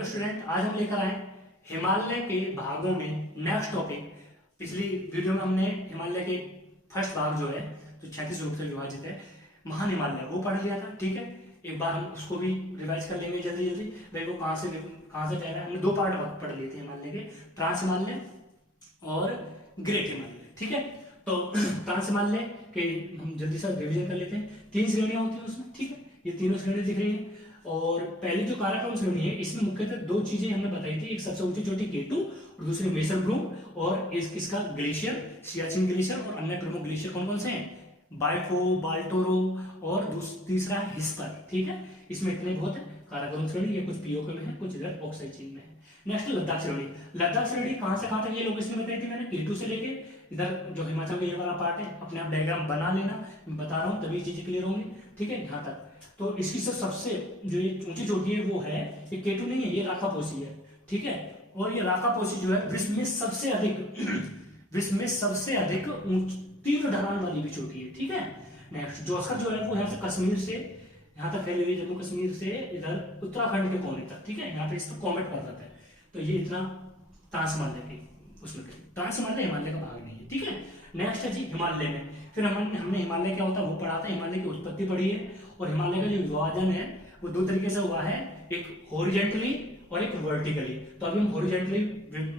Hello student, आज हम लेकर आए हिमालय के भागों में नेक्स्ट टॉपिक। पिछली वीडियो में हमने हिमालय के फर्स्ट भाग जो है जो 36 रूप से विभाजित है, महान हिमालय, वो पढ़ लिया था। ठीक है, एक बार हम उसको भी रिवाइज कर लेंगे जल्दी जल्दी। भाई वो कहाँ से जा रहा है। हमने दो पार्ट पढ़ लिए थे हिमालय के, ट्रांस हिमालय और ग्रेट हिमालय। ठीक है, तो ट्रांस हिमालय के हम जल्दी से रिविजन कर लेते हैं। 3 श्रेणियां होती हैं उसमें। ठीक है, ये तीनों श्रेणी दिख रही है। और पहली जो काराकोरम श्रेणी है, इसमें मुख्यतः दो चीजें हमने बताई थी, एक सबसे ऊंची चोटी केटू और दूसरी मेसरब्रूम, और इसका ग्लेशियर सियाचिन ग्लेशियर, और अन्य प्रमुख ग्लेशियर कौन कौन से हैं, बाइफो, बाल्टोरो और तीसरा हिस्पर। ठीक है, इसमें इतने बहुत है काराकोरम श्रेणी। ये कुछ पीओके में है, कुछ इधर ऑक्साइड में है। नेक्स्ट लद्दाख श्रेणी। लद्दाख श्रेणी कहां से कहां तक ये लोकेशन बताई थी मैंने, केटू से लेके इधर जो हिमाचल का ये वाला पार्ट है, अपने आप डायग्राम बना लेना, बता रहा हूं तभी चीजें क्लियर होंगी। ठीक है, यहाँ तक। तो इसकी सबसे जो ऊंची चोटी है वो है, ये केटू नहीं है, ये राकापोसी है। ठीक है, और ये राकापोसी जो है विश्व में सबसे अधिक तीव्र ढलान वाली भी चोटी है। ठीक है, नेक्स्ट जोसर जो है वो यहाँ से कश्मीर से यहाँ तक फैली हुई, जम्मू कश्मीर से इधर उत्तराखंड के कोने तक। ठीक है, यहाँ पे इसको कॉमेट पर्वत है, तो ये इतना ट्रांस हिमालय के उसमें ट्रांस हिमालय हिमालय का भाग नहीं है। ठीक है, नेक्स्ट है जी हिमालय में। फिर हमने हिमालय क्या होता है वो पढ़ा था, हिमालय की उत्पत्ति पढ़ी है। और हिमालय का जो विभाजन है वो दो तरीके से हुआ है, एक हॉरिजेंटली और एक वर्टिकली। तो अभी हम हॉरिजेंटली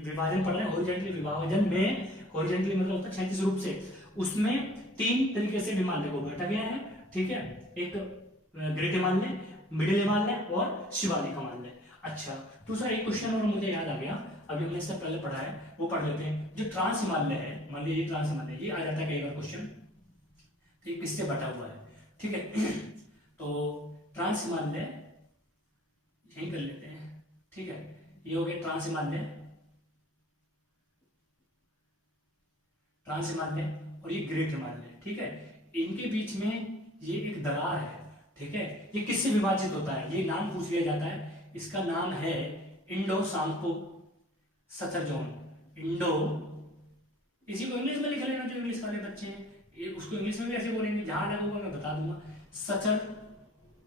विभाजन पढ़ रहे हैं। हॉरिजेंटली विभाजन में, हॉरिजेंटली मतलब होता है 36 रूप से, उसमें 3 तरीके से हिमालय को बांटा गया है। ठीक है, एक ग्रेट हिमालय, मिडिल हिमालय और शिवालिक हिमालय। अच्छा, दूसरा एक क्वेश्चन और मुझे याद आ गया, अभी हमने इससे पहले पढ़ा है, वो पढ़ लेते हैं। जो ट्रांस हिमालय है, मान लीजिए ट्रांस हिमालय, ये आ जाता है कई बार क्वेश्चन, तो किससे बटा हुआ है। ठीक है, तो ट्रांस हिमालय यही कर लेते हैं। ठीक है, ये हो गया ट्रांस हिमालय, और ये ग्रेट हिमालय। ठीक है, इनके बीच में ये एक दरार है। ठीक है, ये किससे विभाजित होता है, ये नाम पूछ लिया जाता है। इसका नाम है Indo Tsangpo suture zone. Indo, इसी को इंग्लिश में लिख लेना जो इंग्लिश वाले बच्चे हैं, ये उसको इंग्लिश में भी ऐसे बोलेंगे, जहां अलग होगा मैं बता दूंगा। Suture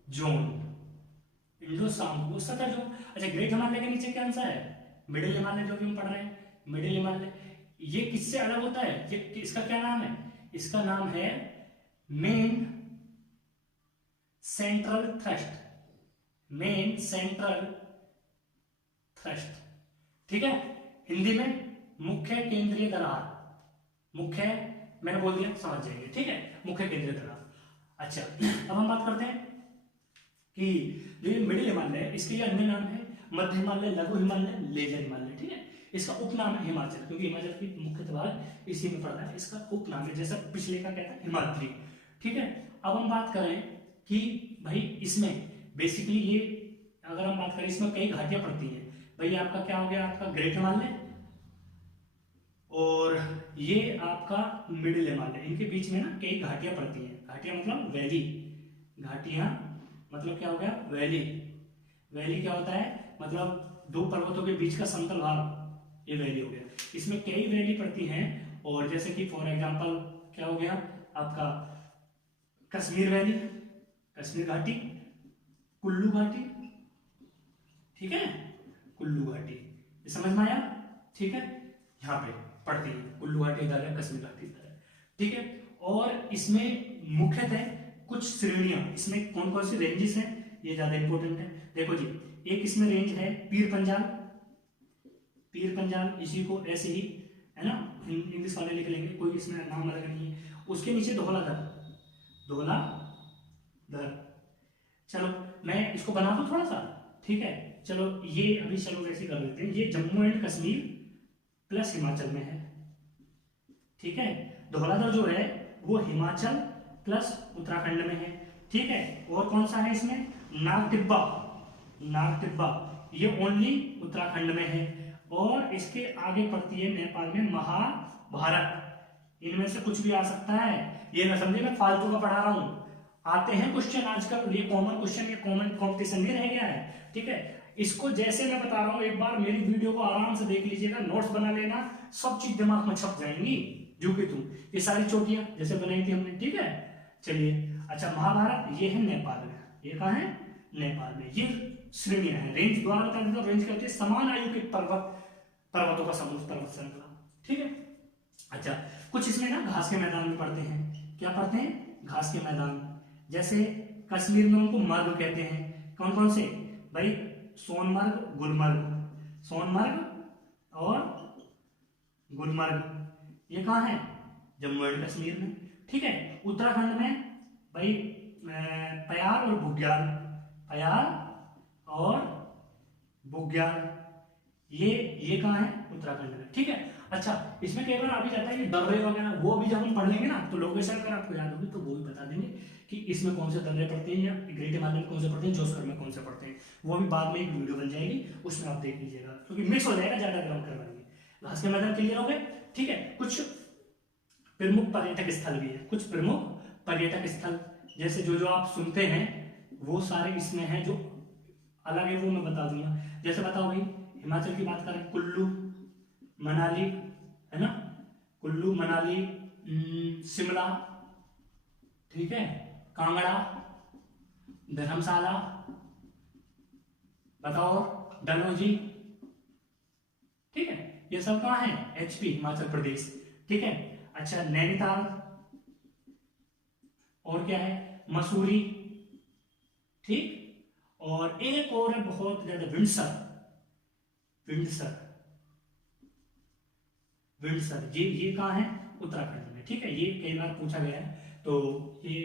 zone, Indo Tsangpo suture zone. अच्छा, ग्रेट हिमालय के नीचे क्या आंसर है, मिडिल हिमालय, जो भी हम पढ़ रहे हैं मिडिल हिमालय। ये किससे अलग होता है, ये इसका क्या नाम है, इसका नाम है main central thrust, main central thrust. ठीक है, हिंदी में मुख्य केंद्रीय दरार, मुख्य मैंने बोल दिया, समझ जाएंगे। ठीक है, मुख्य केंद्रीय दरार। अच्छा, अब हम बात करते हैं कि जो ये मिडिल हिमालय है, इसके ये अन्य नाम है मध्य हिमालय, लघु हिमालय, लेजर हिमालय। ठीक है, इसका उपनाम है हिमाचल, क्योंकि हिमाचल की मुख्य भाग इसी में पड़ता है, इसका उपनाम है, जैसा पिछले का कहता है हिमाद्री। ठीक है, अब हम बात करें कि भाई इसमें बेसिकली ये, अगर हम बात करें इसमें कई घाटियां पड़ती हैं। भाई आपका क्या हो गया, आपका ग्रेट हिमालय और ये आपका मिडिल हिमालय, इनके बीच में ना कई घाटियां पड़ती हैं। घाटियां मतलब वैली, घाटियां मतलब क्या हो गया, वैली। वैली क्या होता है, मतलब दो पर्वतों के बीच का समतल भाग, ये वैली हो गया। इसमें कई वैली पड़ती हैं, और जैसे कि फॉर एग्जांपल क्या हो गया आपका कश्मीर वैली, कश्मीर घाटी, कुल्लू घाटी। ठीक है, कुल्लू घाटी, ये समझ में आया। ठीक है, यहाँ पे पड़ती है कुल्लू घाटी इधर है, कश्मीर घाटी इधर है। ठीक है, और इसमें मुख्यतः कुछ श्रेणियां, इसमें कौन कौन सी रेंजेस हैं, ये ज्यादा इंपॉर्टेंट है। देखो जी, एक इसमें रेंज है पीर पंजाल, पीर पंजाल, इसी को ऐसे ही है ना इंग्लिश वाले लिख लेंगे, कोई इसमें नाम अलग नहीं है। उसके नीचे धौलाधर, धौलाधर। चलो मैं इसको बना दूं थोड़ा सा। ठीक है, चलो ये अभी चलो वैसे कर लेते हैं। ये जम्मू एंड कश्मीर प्लस हिमाचल में है। ठीक है, धौलाधर जो है वो हिमाचल प्लस उत्तराखंड में है। ठीक है, और कौन सा है इसमें, नागटिब्बा, नागटिब्बा ये ओनली उत्तराखंड में है। और इसके आगे पड़ती है नेपाल में महाभारत। इनमें से कुछ भी आ सकता है, ये ना समझे मैं फालतू का पढ़ा रहा हूं, आते हैं क्वेश्चन आजकल, ये कॉमन क्वेश्चन, ये कॉमन कॉम्पिटिशन नहीं रह गया है। ठीक है, इसको जैसे मैं बता रहा हूं, एक बार मेरी वीडियो को आराम से देख लीजिएगा, नोट्स बना लेना, सब चीज दिमाग में छप जाएंगी। जो कि तुम ये सारी चोटियां जैसे बनाई थी हमने। ठीक है, चलिए। अच्छा, महाभारत ये है नेपाल में, ये कहाँ है, नेपाल में। ये श्रेणियां हैं। रेंज द्वारा बता देता हूं, रेंज क्या होती है, समान आयु के पर्वतों का समूह, पर्वत श्रृंखला। ठीक है। अच्छा, कुछ इसमें ना घास के मैदान में पढ़ते हैं। क्या पढ़ते हैं? घास के मैदान। जैसे कश्मीर में उनको मर्ग कहते हैं। कौन कौन से भाई? सोनमर्ग, गुलमर्ग। सोनमर्ग और गुलमर्ग ये कहाँ है? जम्मू एंड कश्मीर में। ठीक है। उत्तराखंड में भाई पयार और बुग्याल, पयार और बुग्याल, ये कहाँ है? उत्तराखंड में। ठीक है। अच्छा, इसमें कई बार आ भी जाता है कि दर्रे वगैरह, वो भी जब हम पढ़ लेंगे ना तो लोकेशन अगर आपको याद होगी तो वो भी बता देंगे कि इसमें कौन से दर्रे पड़ते हैं, या ग्रेट हिमालय में कौन से पड़ते हैं, जोशकर में कौन से पड़ते हैं। वो भी बाद में एक वीडियो बन जाएगी, उसमें आप देख लीजिएगा, क्योंकि मिक्स हो जाएगा ज्यादा ग्राम करवाएंगे। घास के मैदान क्लियर हो गए। ठीक है। कुछ प्रमुख पर्यटक स्थल भी है, कुछ प्रमुख पर्यटक स्थल जैसे जो जो आप सुनते हैं वो सारे इसमें हैं, जो अलग है वो मैं बता दूंगा। जैसे बताओ भाई, हिमाचल की बात करें, कुल्लू मनाली, है ना, कुल्लू मनाली, शिमला, ठीक है, कांगड़ा, धर्मशाला, बताओ डलहौजी। ठीक है। ये सब कहाँ है? एचपी, हिमाचल प्रदेश। ठीक है। अच्छा, नैनीताल, और क्या है? मसूरी। ठीक। और एक और है बहुत ज्यादा, विंडसर, विंडसर, विंडसर। ये कहाँ है? उत्तराखंड में। ठीक है। ये कई बार पूछा गया है, तो ये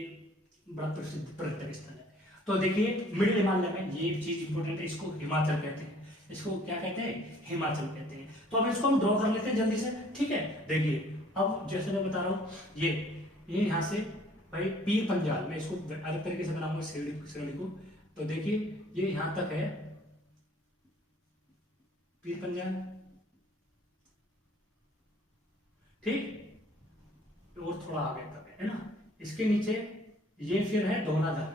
बड़ा प्रसिद्ध पर्यटक स्थल है। तो देखिए, मिडिल हिमालय में ये चीज इंपॉर्टेंट है, इसको हिमाचल कहते हैं। इसको क्या कहते हैं? हिमाचल कहते हैं। तो अब इसको हम ड्रॉ कर लेते हैं जल्दी से। ठीक है। देखिए, अब जैसे मैं बता रहा हूं, ये यहां से भाई पीर पंजाल, मैं इसको अलग तरीके से बनाऊंगा श्रेणी को। तो देखिए, ये यहां तक है पीर पंजाल। ठीक। और थोड़ा आगे तक है ना। इसके नीचे ये फिर है धौलाधार,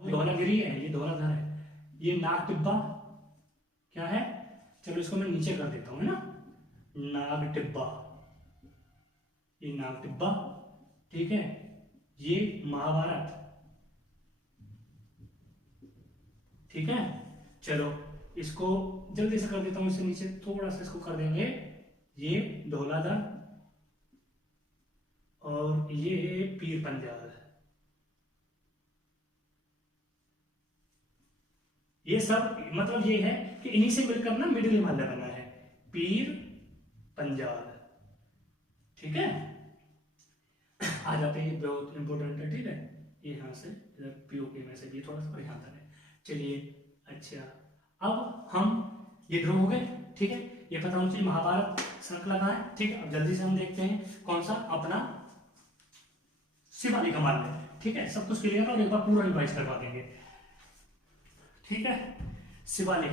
धौलागिरी है, ये धौलाधार है। ये नाग टिब्बा क्या है? चलो इसको मैं नीचे कर देता हूं, है ना, नाग टिब्बा, ये नाग टिब्बा। ठीक है। ये महाभारत। ठीक है। चलो इसको जल्दी से कर देता हूं, इससे नीचे थोड़ा सा इसको कर देंगे, ये धौलाधार और ये पीर पंजाल। ये सब मतलब ये है कि इन्हीं से मिलकर ना मिडिल हिमालय बना है, पीर पंजाल। ठीक है। आ जाते हैं, बहुत इंपॉर्टेंट है। ठीक है। ये यहां से इधर पीओके में से भी थोड़ा सा यहां तक है। चलिए, अच्छा, अब हम ये ड्रॉ हो गए। ठीक है। ये पता होना चाहिए महाभारत श्रृंखला कहाँ है। ठीक है। अब जल्दी से हम देखते हैं कौन सा, अपना शिवालिक हिमालय। ठीक है। सब कुछ क्लियर और एक बार पूरा रिवाइज करवा देंगे। ठीक है। शिवालिक,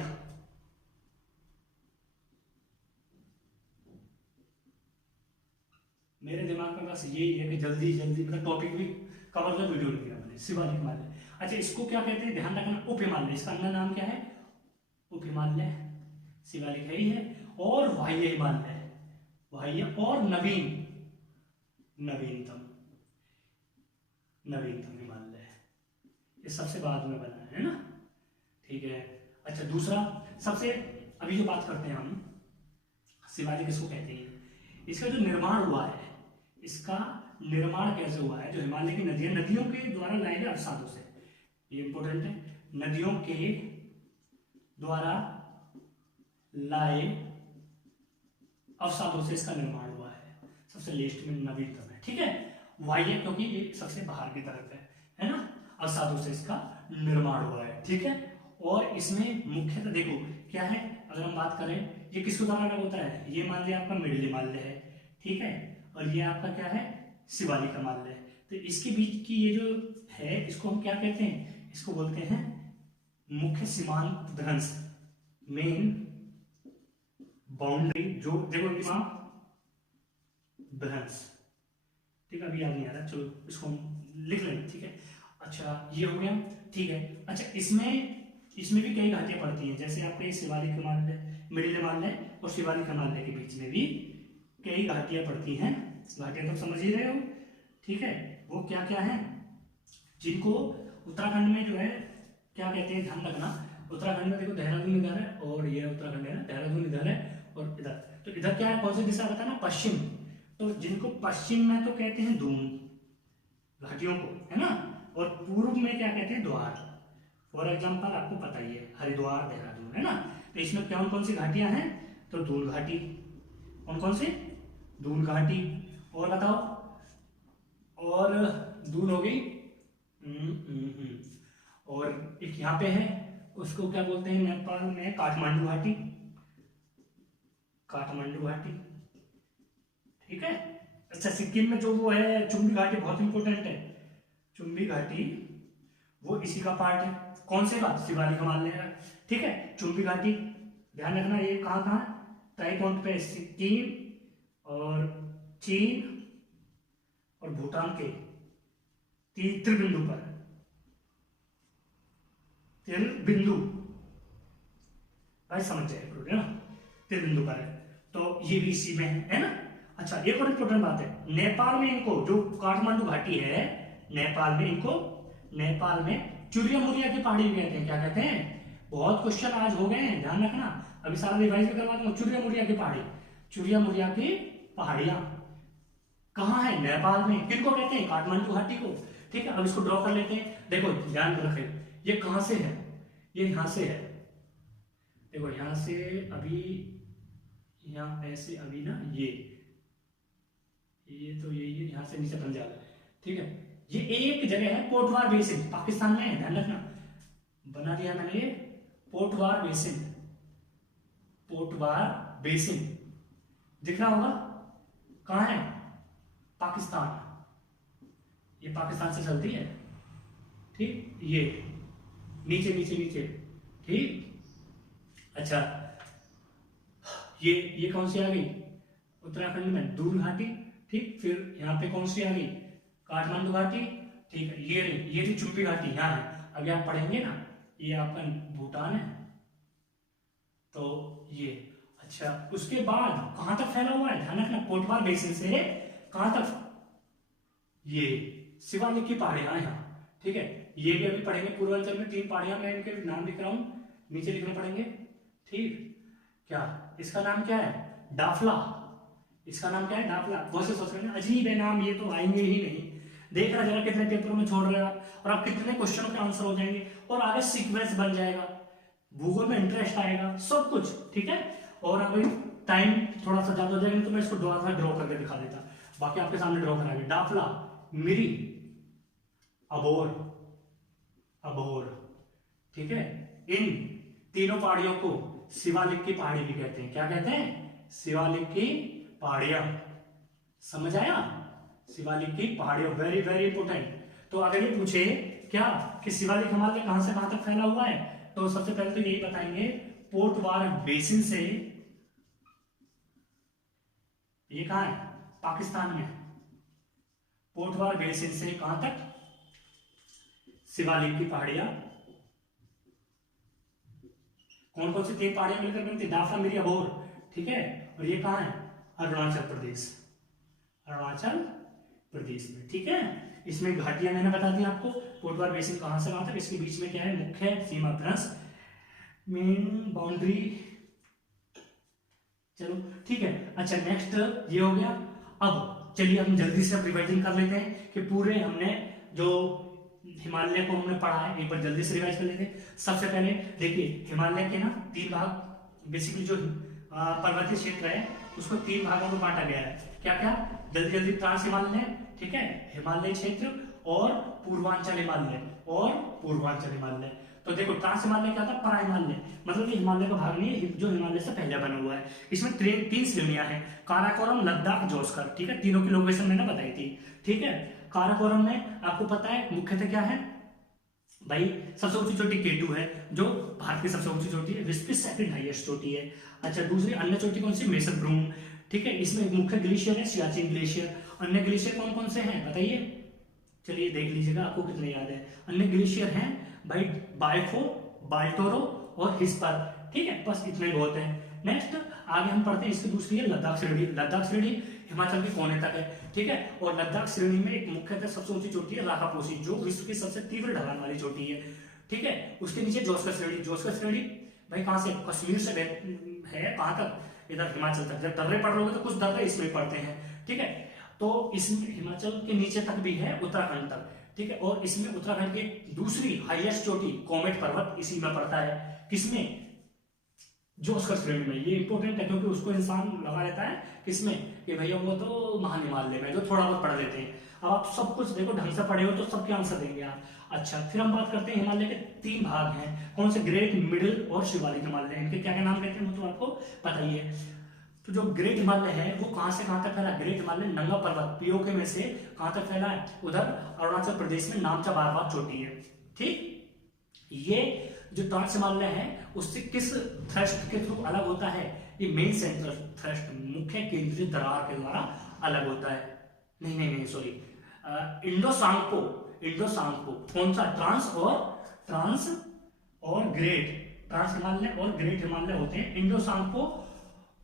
मेरे दिमाग में बस यही है कि जल्दी जल्दी मतलब टॉपिक भी कवर कर, वीडियो लिखा मैंने। शिवालिक हिमालय। अच्छा, इसको क्या कहते हैं, ध्यान रखना, उप हिमालय। इसका अन्य नाम क्या है? उप हिमालय। शिवालिक है ही है। और बाह्य हिमालय, बाह्य और नवीन, नवीनतम, नवीनतम हिमालय, ये सबसे बाद में बना है ना। ठीक है। अच्छा, दूसरा सबसे, अभी जो बात करते हैं हम, शिवालिक किसको कहते हैं? इसका जो निर्माण हुआ है, इसका निर्माण कैसे हुआ है? जो हिमालय की नदियों के द्वारा लाए गए अवसादों से, ये इंपॉर्टेंट है, नदियों के द्वारा लाए अवसादों से इसका निर्माण हुआ है। सबसे लिस्ट में नवीनतम है। ठीक है। वाह्य क्योंकि ये सबसे बाहर की तरफ है ना, अवसादों से इसका निर्माण हुआ है। ठीक है। और इसमें मुख्यतः देखो क्या है, अगर हम बात करें, ये किसके द्वारा अलग होता है? ये मान लिया आपका मिडिल हिमालय है। ठीक है। और ये आपका क्या है? शिवालिक हिमालय। तो इसके बीच की ये जो है, इसको हम क्या कहते हैं? इसको बोलते हैं मुख्य सीमांत भ्रंश, मेन बाउंड्री। जो देखो भ्रंश। ठीक है। अभी याद नहीं आ रहा, चलो इसको हम लिख लेंगे। ठीक है। अच्छा, ये हो गया। ठीक है। अच्छा, इसमें भी कई घाटियां पड़ती हैं, जैसे आपका ये शिवालिक हिमालय, मिडिल हिमालय और शिवालिक हिमालय के बीच में भी कई घाटियां पड़ती हैं। घाटियां तो समझ ही रहे हो। ठीक है। वो क्या क्या है, जिनको उत्तराखंड में जो है क्या कहते हैं, ध्यान रखना। उत्तराखंड में देखो देहरादून इधर है और ये उत्तराखंड है ना, देहरादून इधर है और इधर, तो इधर क्या है, कौन सी दिशा बताना, पश्चिम। तो जिनको पश्चिम में तो कहते हैं दून घाटियों को, है ना, और पूर्व में क्या कहते हैं, द्वार। फॉर एग्जाम्पल आपको पता ही है हरिद्वार, देहरादून, है ना। तो इसमें कौन कौन सी घाटियां हैं, तो दून घाटी, कौन कौन सी, दून घाटी, और बताओ, और दून हो गई, और एक यहाँ पे है, उसको क्या बोलते हैं नेपाल में, काठमांडू घाटी, काठमांडू घाटी, ठीक है। अच्छा, सिक्किम में जो वो है चुम्बी घाटी, बहुत इंपॉर्टेंट है, चुम्बी घाटी, वो इसी का पार्ट है, कौन से का, शिवालिक हिमालय का, ठीक है। चुम्बी घाटी ध्यान रखना, ये कहाँ कहाँ, तय पॉइंट पे, सिक्किम और चीन और भूटान के त्रिबिंदु पर, त्रिबिंदु, भाई समझ जाए, है ना, त्रिबिंदु पर है, तो ये भी इसी में है ना। अच्छा, एक और इंपॉर्टेंट बात है, नेपाल में इनको, जो काठमांडू घाटी है, नेपाल में इनको, नेपाल में चुरिया मुरिया की पहाड़ी भी कहते हैं, क्या कहते हैं, बहुत क्वेश्चन आज हो गए हैं, ध्यान रखना, अभी सारा रिवाइज भी करवा दूंगा। चुरिया मुरिया की पहाड़ी, चुरिया मुरिया की पहाड़ियां कहाँ है, नेपाल में, किनको कहते हैं, काठमांडू घाटी को, ठीक है। अब इसको ड्रॉ कर लेते हैं, देखो ध्यान रखें, ये कहां से है, ये यहां से है, देखो यहां से, अभी यहां ऐसे, अभी ना ये तो यही, यहां से नीचे पंजाब, ठीक है। ये एक जगह है, पोटवार बेसिन, पाकिस्तान में है, ध्यान रखना, बना दिया मैंने ये, पोटवार बेसिन, पोटवार बेसिन दिख रहा होगा, कहां है, पाकिस्तान, ये पाकिस्तान से चलती है, ठीक, ये नीचे नीचे नीचे, ठीक। अच्छा, ये कौन सी आ गई, उत्तराखंड में दून घाटी, ठीक। फिर यहाँ पे कौन सी आ गई, काठमांडू घाटी, ठीक है। ये भी चुम्बी घाटी यहाँ है, अभी आप पढ़ेंगे ना, ये आपका भूटान है, तो ये, अच्छा, उसके बाद कहां तक फैला हुआ है, ध्यान रखना, पोटवार बेसिन से कहां तक, ये शिवालिक की पहाड़ियां यहाँ, ठीक है। ये भी अभी पढ़ेंगे, पूर्वांचल में 3 पहाड़ियां, मैं इनके नाम लिख रहा हूं, नीचे लिखने पड़ेंगे, ठीक। क्या इसका नाम क्या है, डाफला, इसका नाम क्या है, डाफला। बहुत से सोच रहे हैं अजीब है नाम, ये तो आएंगे ही नहीं, देख रहा जरा कितने पेपरों में छोड़ रहे हो आप, और आप कितने क्वेश्चनों के आंसर हो जाएंगे, और आगे सीक्वेंस बन जाएगा, भूगोल में इंटरेस्ट आएगा, सब कुछ, ठीक है। और अभी टाइम थोड़ा सा ज्यादा हो जाएगा तो मैं इसको ड्रॉ करके दिखा देता, बाकी आपके सामने ड्रॉ कराएंगे, डाफला, मिरी, अबोर, अबोर, ठीक है। इन तीनों पहाड़ियों को शिवालिक की पहाड़ी भी कहते हैं, क्या कहते हैं, शिवालिक की पहाड़ियां, समझ आया, शिवालिक की पहाड़ियां, वेरी वेरी इंपोर्टेंट। तो अगर ये पूछे क्या कि शिवालिक हिमालय कहां से कहां तक फैला हुआ है, तो सबसे पहले तो यही बताएंगे, पोटवार बेसिन से, ये कहां है, पाकिस्तान में, पोटवार बेसिन से कहां तक, शिवालिक की पहाड़ियां, कौन कौन सी 3 पहाड़ियां मिलकर बनती, डाफला, मिरी, अबोर, ठीक है। और ये कहां है, अरुणाचल प्रदेश, अरुणाचल प्रदेश में, ठीक है। इसमें घाटियां मैंने बता दी आपको, पोटवार बेसिन कहां से कहां तक, इसके बीच में क्या है, मुख्य सीमा भ्रंश, मेन बाउंड्री, चलो ठीक है। अच्छा, नेक्स्ट ये हो गया। अब चलिए हम जल्दी से रिवाइजन कर लेते हैं कि पूरे हमने जो हिमालय को हमने पढ़ा है, एक बार जल्दी से रिवाइज कर लेते हैं। सबसे पहले देखिए, हिमालय के ना 3 भाग, बेसिकली जो पर्वतीय क्षेत्र है उसको 3 भागों में बांटा गया है, क्या क्या, जल्दी जल्दी, ट्रांस हिमालय, ठीक है, हिमालय क्षेत्र, और पूर्वांचल हिमालय, और पूर्वांचल हिमालय। तो देखो, ट्रांस हिमालय क्या था, परा हिमालय, मतलब ये हिमालय का भाग नहीं है, जो हिमालय से पहले बना हुआ है। इसमें 3 श्रेणियां हैं, काराकोरम, लद्दाख, जोस्कर, ठीक है। तीनों की लोकेशन मैंने बताई थी, ठीक है। काराकोरम में आपको पता है मुख्यतः क्या है भाई, सबसे ऊंची चोटी K2 है, जो भारत की सबसे ऊंची चोटी है, विश्व की सेकंड हाईएस्ट चोटी है। अच्छा, दूसरी अन्य चोटी कौन सी, मेसरब्रूम, ठीक है। इसमें मुख्य ग्लेशियर है सियाचिन ग्लेशियर। अन्य ग्लेशियर कौन कौन से हैं बताइए, चलिए देख लीजिएगा, आपको कितने याद है। अन्य ग्लेशियर हैं भाई, बायफो, बाल्टोरो और हिस्पर, ठीक है। बस इतने बहुत है। नेक्स्ट आगे हम पढ़ते हैं, इसकी दूसरी है लद्दाख श्रेणी। लद्दाख श्रेणी हिमाचल के कोने तक है, ठीक है। और लद्दाख श्रेणी में एक मुख्यतः सबसे ऊंची चोटी है राकापोसी, जो विश्व की सबसे तीव्र ढलान वाली चोटी है। ठीक है। उसके नीचे जोस्कर श्रेणी, जोस्कर श्रेणी भाई कहाँ से, कश्मीर से है कहाँ तक, इधर हिमाचल तक। जब दर्रे पढ़ लोगे तो कुछ दर्रे इसमें पढ़ते हैं, ठीक है। तो इसमें हिमाचल के नीचे तक भी है, उत्तराखंड तक, ठीक है। और इसमें उत्तराखंड की दूसरी हाईएस्ट चोटी कोमेट पर्वत इसी में पड़ता है, किसमें, जोस्कर श्रेणी में। ये इंपॉर्टेंट है क्योंकि उसको इंसान लगा रहता है किसमें, कि भैया वो तो महान हिमालय में, जो थोड़ा बहुत पढ़ लेते हैं। अब आप सब कुछ देखो ढंग से पढ़े हो तो सबके आंसर देंगे आप। अच्छा, फिर हम बात करते हैं हिमालय के 3 भाग हैं, कौन से, ग्रेट, मिडिल और शिवालिक हिमालय। इनके क्या क्या नाम कहते हैं वो तो आपको पता ही है। तो जो ग्रेट हिमालय है वो कहां से कहां तक फैला है, ग्रेट हिमालय नंगा पर्वत पीओके में से कहां तक फैला है, उधर अरुणाचल प्रदेश में नामचा बारवार चोटी है, ठीक। ये जो ट्रांस हिमालय है उससे किस थ्रस्ट के थ्रू अलग होता है, ये मेन सेंट्रल थ्रस्ट, मुख्य केंद्रीय दरार के द्वारा अलग होता है। नहीं सॉरी, इंडो सांगपो, इंडो सांगपो, कौन सा, ट्रांस और ग्रेट, ट्रांस हिमालय और ग्रेट हिमालय होते हैं इंडो सांगपो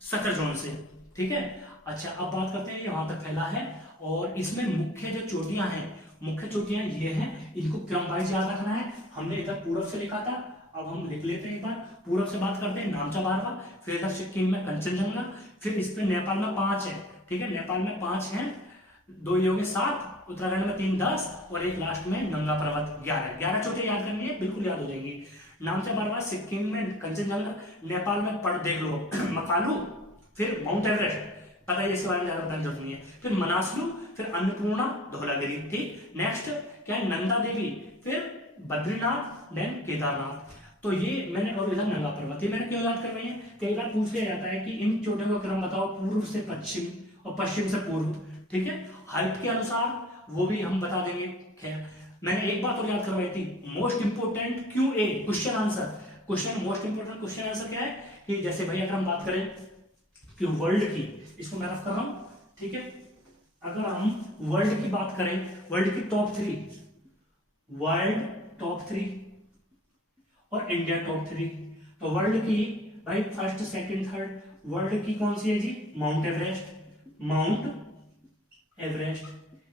सकर जोन से, ठीक है। अच्छा, अब बात करते हैं ये वहां तक फैला है, और इसमें मुख्य जो चोटियां हैं, मुख्य चोटियां ये हैं, इनको क्रम वाइज याद रखना है। हमने इधर पूरब से लिखा था, अब हम लिख लेते हैं एक बार। पूरब से बात करते हैं नामचा बारवा, फिर इधर सिक्किम में कंचनजंगा, फिर इस पे नेपाल में 5 है, ठीक है, नेपाल में 5 हैं, 2 ये हो गए 7, उत्तराखंड में 3 10, और एक लास्ट में नंगा पर्वत 11 चोटियां याद करनी है, बिल्कुल याद हो जाएंगी। नामचा बारवा, सिक्किम में कंचनजंगा, नेपाल में पढ़ देख लो मकालू, फिर माउंट एवरेस्ट, पता है इसके बारे में ज्यादा बताने जरूरत नहीं है, फिर मनासलू, फिर अन्नपूर्णा, धौलागिरी, ठीक। नेक्स्ट क्या है, नंदा देवी, फिर बद्रीनाथ, देन केदारनाथ। तो ये मैंने, और इधर नंगा पर्वत, ये मैंने क्यों याद करवाई है, कई बार पूछ लिया जाता है कि इन चोटियों का क्रम बताओ पूर्व से पश्चिम और पश्चिम से पूर्व, ठीक है, हाइट के अनुसार, वो भी हम बता देंगे। खैर, मैंने एक बात और याद करवाई थी, most important QA question answer, question most important question answer क्या है, कि जैसे भाई अगर हम बात करें कि वर्ल्ड की, इसको मैं रफ कर रहा हूं, ठीक है, अगर हम वर्ल्ड की बात करें, वर्ल्ड की टॉप 3, वर्ल्ड टॉप 3 और इंडिया टॉप 3, तो वर्ल्ड की भाई फर्स्ट सेकंड थर्ड, वर्ल्ड की कौन सी है जी, माउंट एवरेस्ट, माउंट एवरेस्ट,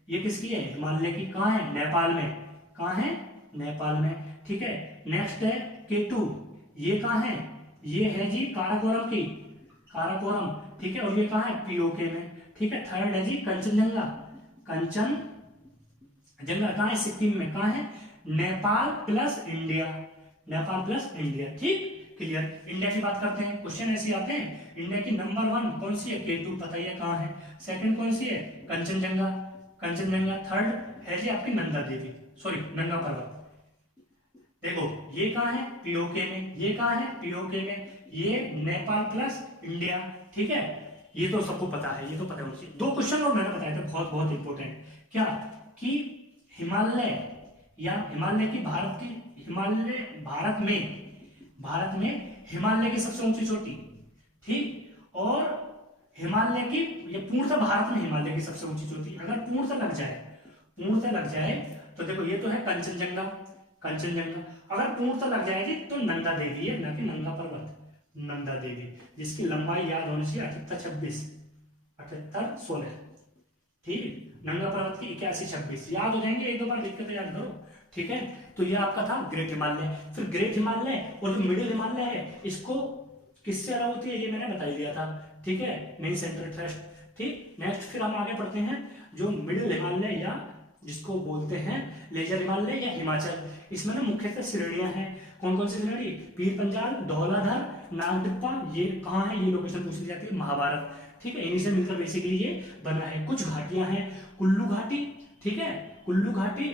ये किसकी है, हिमालय की, कहां है, नेपाल में, कहां है, नेपाल में, ठीक है। नेक्स्ट है K2, ये कहां है, ये है जी काराकोरम की, काराकोरम, ठीक है, और ये कहां है, पीओके में, ठीक है। थर्ड है जी कंचनजंगा, कंचनजंगा कहां है, सिक्किम में, कहां है, Nepal plus India, Nepal plus India, ठीक, क्लियर। इंडिया की बात करते हैं, क्वेश्चन ऐसे आते हैं, इंडिया की नंबर 1 कौन सी है, K2 पता ही है कहां है, सेकंड कौन सी है, कंचनजंगा, कंचनजंगा, थर्ड है जी आपकी नंदा देवी, सॉरी नंगा पर्वत। देखो ये कहां है, पीओके में, ये कहां है, पीओके में, ये नेपाल प्लस इंडिया, ठीक है। ये तो सबको पता है, ये तो पता होना चाहिए। 2 क्वेश्चन और मैंने बताया था बहुत बहुत इंपॉर्टेंट, क्या, कि हिमालय या हिमालय की, भारत की, हिमालय भारत में हिमालय की सबसे ऊंची चोटी, ठीक, और हिमालय की, ये पूर्णतः भारत में हिमालय की सबसे ऊंची चोटी, अगर पूर्णतः लग जाए तो देखो ये तो है कंचनजंगा, कंचनजंगा, अगर पूर्णतः लग जाएगी तो नंदा देवी है, न कि नंगा पर्वत, नंदा देवी, जिसकी लंबाई याद होनी चाहिए 78-16, ठीक। नंगा पर्वत की 81-26 याद हो जाएंगे, 1-2 बार लिख के तो याद करो, ठीक है। तो ये आपका था ग्रेट हिमालय। फिर ग्रेट हिमालय और जो मिडिल हिमालय है, इसको किससे अलग होती है ये मैंने बता दिया था, ठीक है, मेन सेंट्रल थ्रस्ट, ठीक। नेक्स्ट फिर हम आगे बढ़ते हैं, जो मिडिल हिमालय या जिसको बोलते हैं लेजर हिमालय या हिमाचल, इसमें ना मुख्यतः श्रेणियां हैं, कौन कौन सी श्रेणी, पीर पंजाल, धौलाधर, नागटिप्पा, ये कहाँ है, ये लोकेशन पूछ ली जाती है, महाभारत, ठीक है, इन्हीं से मिलकर बेसिकली ये बना है। कुछ घाटियां हैं, कुल्लू घाटी, ठीक है, कुल्लू घाटी,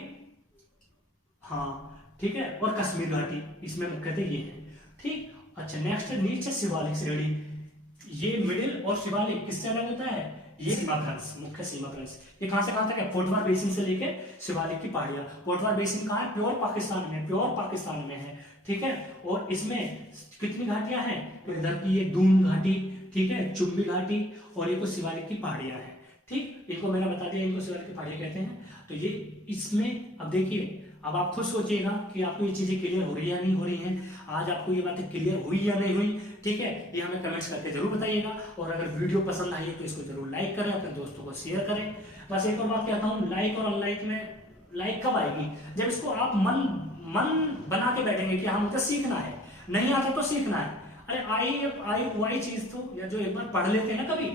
हाँ, ठीक है, और कश्मीर घाटी, इसमें मुख्यतः ये है, ठीक। अच्छा, नेक्स्ट है नीचे शिवालिक श्रेणी, ये मिडिल और शिवालिक किससे अलग होता है, ये सीमा भ्रंश, मुख्य सीमा भ्रंश, ये कहां से कहां तक है, पोटवार बेसिन से लेके शिवालिक की पहाड़ियां। पोटवार बेसिन कहां है, प्योर पाकिस्तान में, प्योर पाकिस्तान में है, ठीक है। और इसमें कितनी घाटियां हैं, तो इधर की ये दून घाटी, ठीक है, चुम्बी घाटी, और ये कुछ शिवालिक की पहाड़ियां हैं, ठीक। इनको मैंने बता दिया, इनको शिवालिक की पहाड़ियां कहते हैं। तो ये इसमें, अब देखिए, अब आप खुद सोचिएगा कि आपको ये चीजें क्लियर हो रही है या नहीं हो रही हैं, आज आपको ये बातें क्लियर हुई या नहीं हुई, ठीक है, ये हमें कमेंट्स करके जरूर बताइएगा। और अगर वीडियो पसंद आई है तो इसको जरूर लाइक करें, अपने दोस्तों को शेयर करें। बस एक और बात कहता हूँ, लाइक और अनलाइक में, लाइक कब आएगी, जब इसको आप मन बना के बैठेंगे कि हाँ मुझे सीखना है, नहीं आता तो सीखना है। अरे आई वही चीज तो, या जो एक बार पढ़ लेते हैं ना, कभी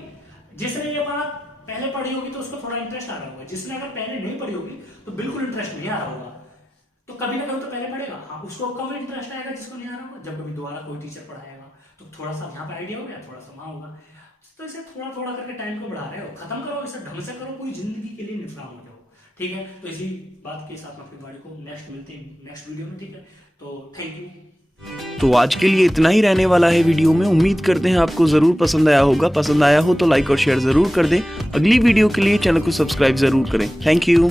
जिसने ये बात पहले पढ़ी होगी तो उसको थोड़ा इंटरेस्ट आ रहा होगा, जिसने अगर पहले नहीं पढ़ी होगी तो बिल्कुल इंटरेस्ट नहीं आ रहा होगा। तो कभी ना कभी तो पहले पढ़ेगा, हाँ उसको कब इंटरेस्ट आएगा जिसको नहीं आ रहा होगा, जब कभी दोबारा कोई टीचर पढ़ाएगा तो थोड़ा सा यहाँ पे आइडिया हो गया, थोड़ा सा वहाँ होगा। तो इसे थोड़ा थोड़ा करके टाइम को बढ़ा रहे हो, खत्म करो इसे, ढंग से करो, पूरी जिंदगी के लिए निफरान हो जाओ। ठीक है, तो इसी बात के साथ में अपनी गाड़ी को नेक्स्ट मिलते हैं नेक्स्ट वीडियो में। ठीक है, तो थैंक यू। तो आज के लिए इतना ही रहने वाला है वीडियो में। उम्मीद करते हैं आपको ज़रूर पसंद आया होगा। पसंद आया हो तो लाइक और शेयर ज़रूर कर दें। अगली वीडियो के लिए चैनल को सब्सक्राइब ज़रूर करें। Thank you.